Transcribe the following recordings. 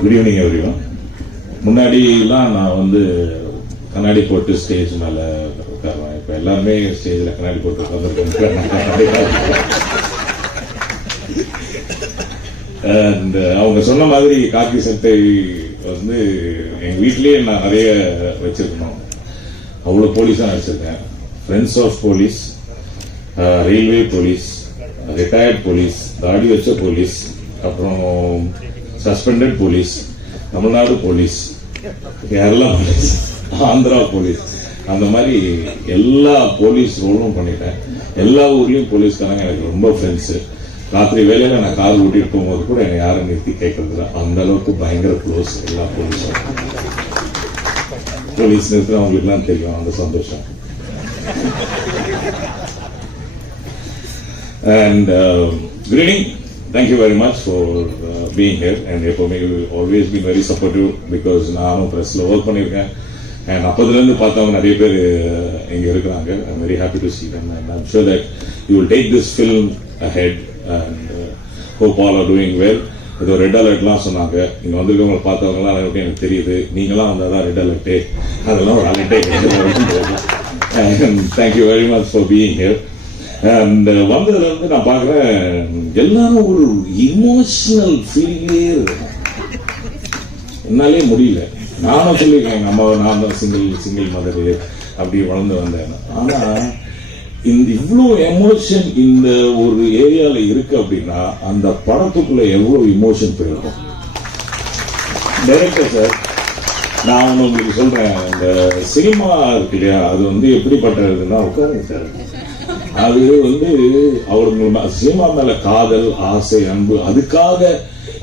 Good evening everyone. முன்னாடிலாம் நான் வந்து கண்ணாடி போட்டு ஸ்டேஜ் மேல உட்காருவேன். இப்ப எல்லாருமே ஸ்டேஜ்ல கண்ணாடி போட்டு உட்காந்துருக்கேன் அவங்க சொன்ன மாதிரி காக்கி சட்டை வந்து எங்க வீட்லயே நான் நிறைய வச்சிருக்கணும். அவ்வளவு போலீஸா வச்சிருக்கேன். Friends of police railway police retired police தாடி வச்ச போலீஸ் அப்புறம் suspended police Tamil Nadu police Kerala police Andhra police அந்த மாதிரி எல்லா போலீஸ் ரோலும் பண்ணிட்டேன். எல்லா ஊர்லயும் போலீஸ்காரங்க எனக்கு ரொம்ப ஃப்ரெண்ட்ஸு ராத்திரி வேலையில நான் கார் ஓட்டிட்டு போகும்போது கூட என்னை யாரும் நிறுத்தி கேட்கறது அந்த அளவுக்கு பயங்கர க்ளோஸ் எல்லா போலீஸும் போலீஸ் நிறுத்துறவங்களுக்குலாம் தெரியும் அந்த சந்தோஷம். And uh, thank you very much for being uh, and எப்போவுமே always be very supportive because நானும் ப்ரெஸ்ல ஒர்க் பண்ணியிருக்கேன். அண்ட் அப்போதுலேருந்து பார்த்தவங்க நிறைய பேர் இங்கே இருக்கிறாங்க. I'm very happy to see them and I'm sure that you will take this film ahead and hope all are doing well well. இது ரெட் அலர்ட்லாம் சொன்னாங்க. இங்கே வந்திருக்கவங்களை பார்த்தவங்கலாம் ஓகே எனக்கு தெரியுது. நீங்களாம் வந்தால் தான் ரெட் அலர்ட்டு அதெல்லாம் ஒரு அலர்ட்டே thank you very much for being here இந்த uh, வந்ததுல வந்து நான் பார்க்குறேன் எல்லாரும் ஒரு இமோஷனல் ஃபீலிங்கே என்னாலே முடியல. நானும் சொல்லியிருக்கேன் நம்ம நான் தான் சிங்கிள் சிங்கிள் மதர் அப்படி வளர்ந்து வந்தேன் ஆனா இந்த இவ்வளோ எமோஷன் இந்த ஒரு ஏரியால இருக்கு அப்படின்னா அந்த படத்துக்குள்ள எவ்வளோ இமோஷன் போயிருக்கும்? டைரக்டர் சார் நான் உங்களுக்கு சொல்றேன் இந்த சினிமா இருக்கு இல்லையா அது வந்து எப்படிப்பட்டதுன்னா உட்காருங்க சார் அது வந்து அவருக்கு சினிமா மேல காதல் ஆசை அன்பு அதுக்காக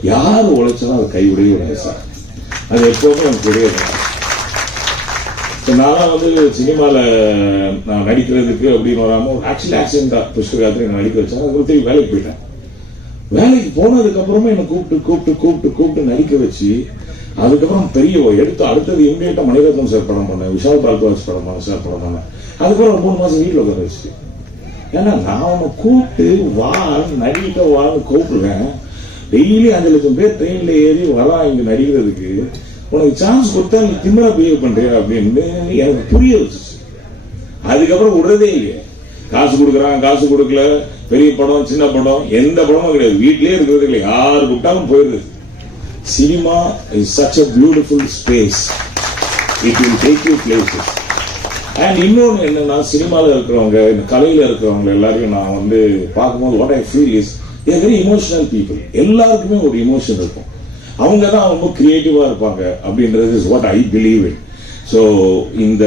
யார் உழைச்சாலும் அதை கைவிடவே விடாது சார். அது எப்பவுமே எனக்கு தெரியாது நான் வந்து சினிமாவில் நான் நடிக்கிறதுக்கு அப்படின்னு வராமல் ஆக்சுவலி ஆக்சிடென்டா புஷ்பகாத்திரி நான் நடிக்க வச்சேன் அதுக்கு திரும்பி வேலைக்கு போயிட்டேன். வேலைக்கு போனதுக்கப்புறமே என்னை கூப்பிட்டு கூப்பிட்டு கூப்பிட்டு கூப்பிட்டு நடிக்க வச்சு அதுக்கப்புறம் பெரிய எடுத்து அடுத்தது இம்மிடியட்டா மணிரத்னம் சார் படம் பண்ணேன் விஷால் பாரத்வாஜ் படம் பண்ணேன் சார் படம் பண்ணேன். அதுக்கப்புறம் மூணு மாதம் வீட்டில் உட்கார வச்சு ஏன்னா நான் உன்னை கூப்பிட்டு வா நடிக்க வான்னு கூப்பிடுவேன். டெய்லி அஞ்சு லட்சம் பேர் ட்ரெயின்ல ஏறி வரா இங்க நடிக்கிறதுக்கு. உனக்கு சான்ஸ் கொடுத்தா நீ திமிரா பிஹேவ் பண்றியா அப்படின்னு எனக்கு புரிய வச்சுச்சு அதுக்கப்புறம் விடுறதே இல்லையே. காசு கொடுக்குறான் காசு கொடுக்கல. பெரிய படம் சின்ன படம் எந்த படமும் கிடையாது. வீட்லயே இருக்கிறது இல்லை. யாரு கூப்பிட்டாலும் போயிருது cinema is such a beautiful space it will take you places and இன்னொன்று என்னன்னா சினிமாவில் இருக்கிறவங்க இந்த கலையில் இருக்கிறவங்க எல்லாரையும் நான் வந்து பார்க்கும்போது what I feel is a very emotional people எல்லாருக்குமே ஒரு இமோஷன் இருக்கும். அவங்க தான் ரொம்ப கிரியேட்டிவாக இருப்பாங்க அப்படின்றது is what I believe in so இந்த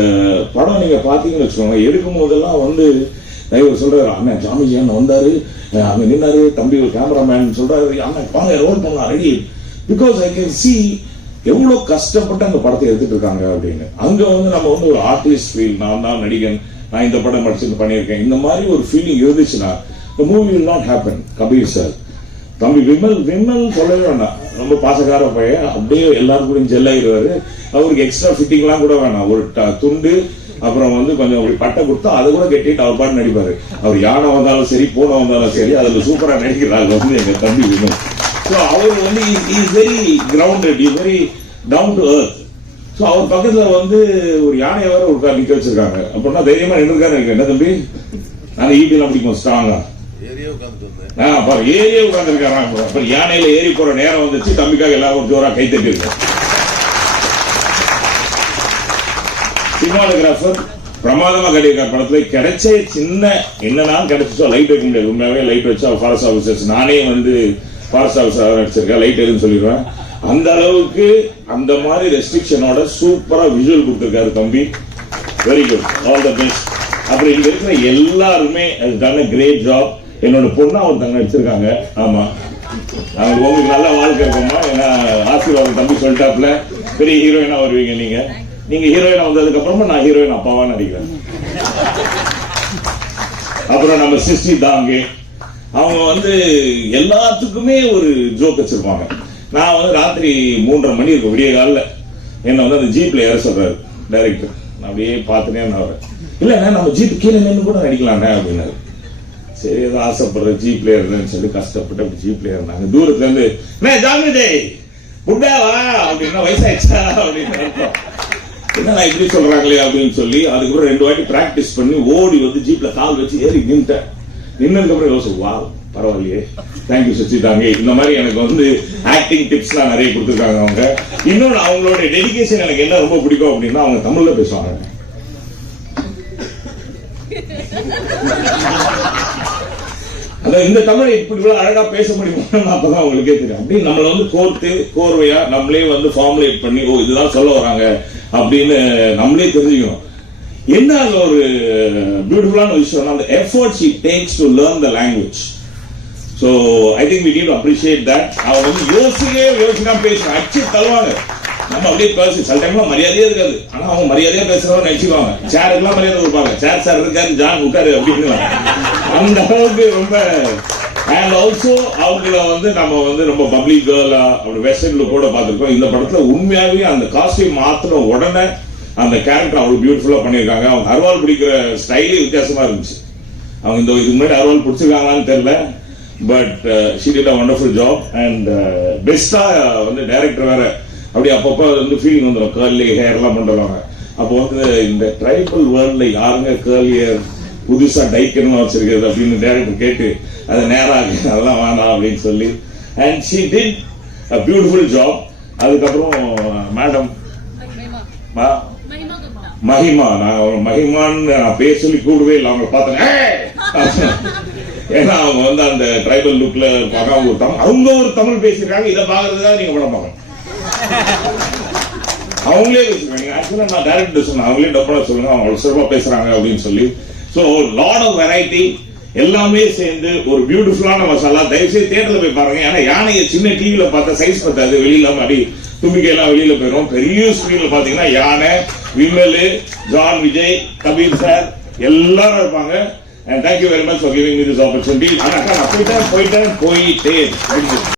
படம் நீங்கள் பார்த்தீங்கன்னு வச்சுக்கோங்க எடுக்கும் போதெல்லாம் வந்து டிரைவர் சொல்கிறார் அண்ணன் ஜாமிஜி அண்ணன் வந்தார். அங்கே நின்னாரு. தம்பி ஒரு கேமராமேன் சொல்கிறாரு அண்ணன் வாங்க ரோல் பண்ணலாம் ready because I can see எவ்வளவு கஷ்டப்பட்டு அந்த படத்தை எடுத்துட்டு இருக்காங்க அப்படின்னு. அங்க வந்து நம்ம வந்து ஒரு ஆர்டிஸ்ட் ஃபீல் நான் தான் நடிகன் நான் இந்த படம் படிச்சு பண்ணியிருக்கேன். இந்த மாதிரி ஒரு ஃபீலிங் இருந்துச்சுன்னா the movie will not happen Kabir sir தம்பி விமல் விமல் சொல்லவே வேண்டாம் ரொம்ப பாசக்கார பையன். அப்படியே எல்லாரும் கூட ஜெல்லாயிருவாரு அவருக்கு எக்ஸ்ட்ரா ஃபிட்டிங்லாம் கூட வேணாம். ஒரு ட- துண்டு அப்புறம் வந்து கொஞ்சம் அப்படி பட்டை கொடுத்தா அதை கூட கட்டிட்டு அவர் பாட்டு நடிப்பாரு. அவர் யானை வந்தாலும் சரி பூனை வந்தாலும் சரி அதுல சூப்பரா நடிக்கிறாங்க வந்து எங்க தம்பி விமல். ஸோ அவர் வந்து is very grounded is very down to earth. So அவர் பக்கத்துல வந்து ஒரு யானையை வேற ஒரு நிக்க வச்சிருக்காங்க. அப்படின்னா தைரியமா நின்றுருக்காரு என்ன தம்பி? நாங்க ஈபிலாம் பிடிக்கும் ஸ்ட்ராங்கா பாரு ஏரியே உட்கார்ந்துருக்காங்க அப்புறம் யானையில ஏறி போற நேரம் வந்துச்சு. தம்பிக்காக எல்லாரும் ஜோரா கை தட்டிருக்கோம் சினிமாட்டோகிராஃபர் பிரமாதமா கட்டியிருக்கார் படத்துல. கிடைச்ச சின்ன என்னதான் கிடைச்சோ லைட் வைக்க முடியாது. உண்மையாவே லைட் வச்சா ஃபாரஸ்ட் ஆஃபீஸர்ஸ் நானே வந்து ஃபாரஸ்ட் ஆஃபீஸர் நடிச்சிருக்கேன் லைட் எதுன்னு சொல்லிடுவேன். அந்த அளவுக்கு அந்த மாதிரி ரெஸ்ட்ரிக்ஷனோட சூப்பரா விஜுவல் கொடுத்துருக்காரு தம்பி. Very good all the best அப்புறம் இங்க இருக்கிற எல்லாருமே டன் கிரேட் ஜாப் என்னோட பொண்ணா ஒருத்தங்க தங்க நடிச்சிருக்காங்க ஆமா. அவங்க உங்களுக்கு நல்ல வாழ்க்கை இருக்குமா ஏன்னா ஆசீர்வாதம் தம்பி சொல்லிட்டாப்ல பெரிய ஹீரோயினா வருவீங்க நீங்க. நீங்க ஹீரோயினா வந்ததுக்கு அப்புறமா நான் ஹீரோயின் அப்பாவா நடிக்கிறேன். அப்புறம் நம்ம சிஸ்டி தாங்கே. அவங்க வந்து எல்லாத்துக்குமே ஒரு ஜோக் வச்சிருப்பாங்க. நான் வந்து ராத்திரி மூன்றரை மணி இருக்கும் விடிய காலில். என்னை வந்து அந்த ஜீப்ல ஏற சொல்றாரு டைரக்டர் நான் அப்படியே பார்த்துட்டே நான் வரேன் இல்லைண்ணே நம்ம ஜீப் கீழே நின்று கூட நடிக்கலாண்ணே அப்படின்னாரு. சரி ஏதோ ஆசைப்படுற ஜீப்ல ஏறணும்னு சொல்லி கஷ்டப்பட்டு அப்படி ஜீப்ல ஏறினாங்க. தூரத்துல இருந்து "அண்ணே, ஜாமி டேய் புட்டாவா அப்படின்னா வயசாயிடுச்சா அப்படின்னு அர்த்தம். என்னடா இப்படி சொல்றாங்களே அப்படின்னு சொல்லி அதுக்கப்புறம் ரெண்டு வாட்டி பிராக்டிஸ் பண்ணி ஓடி வந்து ஜீப்ல கால் வச்சு ஏறி நின்ட்டேன் நின்னதுக்கப்புறம் யோசிச்சு வா பரவாயில்லையே. தேங்க்யூ சச்சிதாங்க. இந்த மாதிரி எனக்கு வந்து ஆக்டிங் டிப்ஸ்லாம் நிறைய கொடுத்துருக்காங்க அவங்க. இன்னொன்று அவங்களோட டெடிக்கேஷன் எனக்கு என்ன ரொம்ப பிடிக்கும் அப்படின்னா அவங்க தமிழ்ல பேசுவாங்க. அதான் இந்த தமிழை இப்படி இவ்வளவு அழகா பேச முடியுமா அப்பதான் அவங்களுக்கே தெரியும். அப்படி நம்மளை வந்து கோர்த்து கோர்வையா நம்மளே வந்து ஃபார்முலேட் பண்ணி ஓ இதுதான் சொல்ல வராங்க. அப்படின்னு நம்மளே தெரிஞ்சுக்கணும். என்ன அது ஒரு பியூட்டிஃபுல்லான விஷயம்னா அந்த efforts it takes to learn the language so I think we need appreciate that அவர் வந்து யோசிக்கவே யோசிக்காம பேசுறாங்க அச்சு தருவாங்க நம்ம அப்படியே பேசி சில டைம்ல மரியாதையே இருக்காது. ஆனா அவங்க மரியாதையா பேசுறவங்க நினைச்சுக்குவாங்க. சேருக்குலாம் மரியாதை கொடுப்பாங்க. சேர் சார் இருக்காரு ஜான் உட்காரு அப்படின்னு. அந்த அளவுக்கு ரொம்ப அண்ட் ஆல்சோ அவங்கள வந்து நம்ம வந்து ரொம்ப பப்ளிக் கேர்லா அப்படி வெஸ்டர்ன்ல கூட பார்த்திருக்கோம். இந்த படத்துல உண்மையாகவே அந்த காஸ்டியூம் மாத்திரம் உடனே அந்த கேரக்டர் அவ்வளவு பியூட்டிஃபுல்லா பண்ணியிருக்காங்க. அவங்க அருவாள் பிடிக்கிற ஸ்டைலே வித்தியாசமா இருந்துச்சு. அவங்க இந்த இதுக்கு முன்னாடி அருவாள் பிடிச்சிருக்காங்களான்னு தெரியல. But she did a wonderful job and பெஸ்டா வந்து டைரக்டர் வேற. அப்படி அப்பப்போ வந்து ஃபீலிங் வந்துடும் கேர்லி ஹேர்லாம் பண்ணுறாங்க அப்போ வந்து இந்த ட்ரைபல் வேர்ல்ட்ல யாருங்க கேர்லி ஹேர் புதுசா டைக்கணும் வச்சிருக்கிறது அப்படின்னு டேரக்டர் கேட்டு அது நேராக அதெல்லாம் வேணாம் அப்படின்னு சொல்லி. And she did a beautiful job அதுக்கப்புறம் மேடம் மகிமா மகிமா. மஹிமா நான் அவன் மஹிமான்னு நான் பேர் சொல்லி கூடவே இல்லை அவங்க பார்த்தேன். ஏன்னா அவங்க வந்து அந்த ட்ரைபல் லுக்ல பார்க்காம அவங்க ஒரு தமிழ் அவங்க ஒரு தமிழ் பேசியிருக்காங்க. இதை பாக்குறதுக்காக நீங்க படம் பார்க்கணும். அவங்களே பேசுறாங்க ஆக்சுவலா நான் டேரக்டர் சொன்னேன். அவங்களே டப்பா சொல்லுங்க. அவங்க சிறப்பா பேசுறாங்க அப்படின்னு சொல்லி. ஸோ லாட் ஆஃப் வெரைட்டி எல்லாமே சேர்ந்து ஒரு பியூட்டிஃபுல்லான மசாலா தயவுசெய்து தேட்டர்ல போய் பாருங்க. ஏன்னா யானையை சின்ன டிவியில் பார்த்தா சைஸ் பத்தாது. வெளியில மாதிரி தும்பிக்கையெல்லாம் வெளியில போயிடும். பெரிய ஸ்கிரீன்ல பாத்தீங்கன்னா யானை விமலு ஜான் விஜய் கபீர் சார் எல்லாரும் இருப்பாங்க. And thank you very much for giving me this opportunity ஆனா நான் போயிட்டேன் போயிட்டேன் போயிட்டேன்.